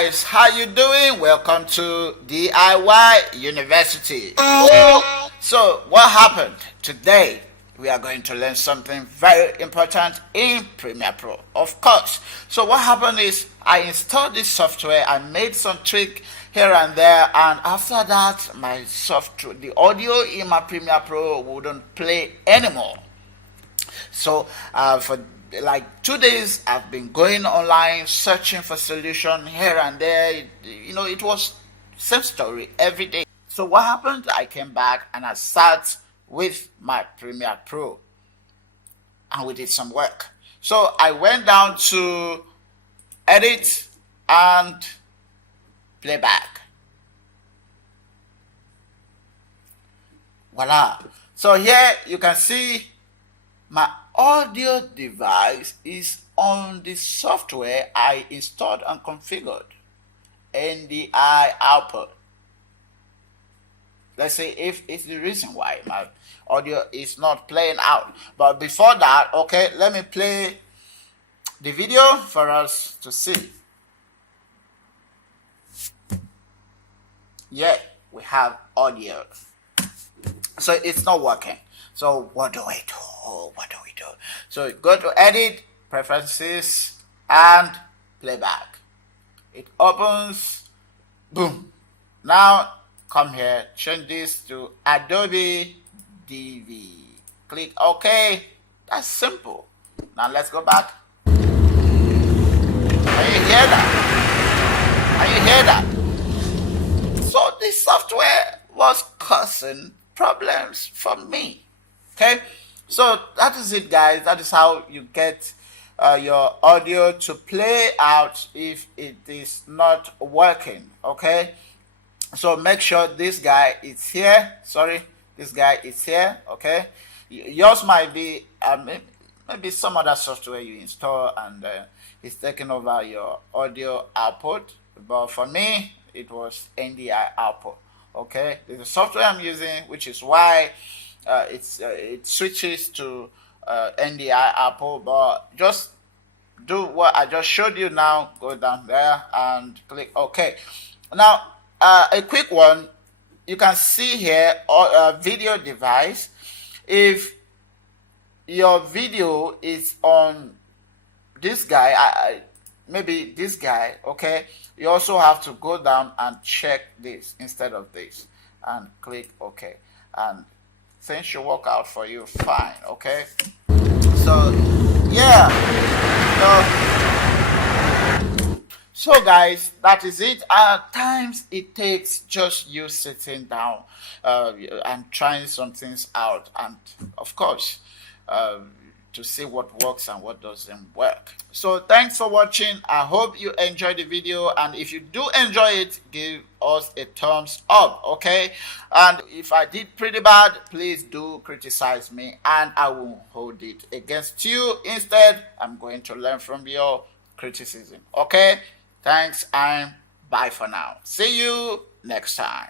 guys, how you doing? Welcome to DIY University. So what happened today? We are going to learn something very important in Premiere Pro, of course. So what happened is I installed this software, I made some tweak here and there, and after that my software, the audio in my Premiere Pro wouldn't play anymore. So for like 2 days I've been going online searching for solution here and there. It was same story every day. So what happened? I came back and I sat with my Premiere Pro and we did some work. So I went down to edit and playback. Voila. So here you can see my audio device is on the software I installed and configured, NDI output. Let's say if it's the reason why my audio is not playing out. But before that, okay, let me play the video for us to see. Yeah, we have audio. So it's not working. So what do I do? So go to edit, preferences, and playback. It opens. Boom. Now come here, change this to Adobe DV. Click OK. That's simple. Now let's go back. Can you hear that? Can you hear that? So this software was causing problems for me. Okay, so that is it, guys. That is how you get your audio to play out if it is not working. Okay, so make sure this guy is here. Sorry, this guy is here. Okay, yours might be maybe some other software you install and it's taking over your audio output, but for me it was NDI output. Okay, there's a software I'm using, which is why it switches to NDI output. But just do what I just showed you now. Go down there and click OK. Now a quick one, you can see here video device. If your video is on this guy, maybe this guy, okay, you also have to go down and check this instead of this and click OK, and things should work out for you fine. Okay, so yeah, so guys, that is it. At times it takes just you sitting down and trying some things out, and of course to see what works and what doesn't work. So thanks for watching. I hope you enjoyed the video, and if you do enjoy it, give us a thumbs up. Okay, and if I did pretty bad, please do criticize me and I will hold it against you. Instead, I'm going to learn from your criticism. Okay, thanks and bye for now. See you next time.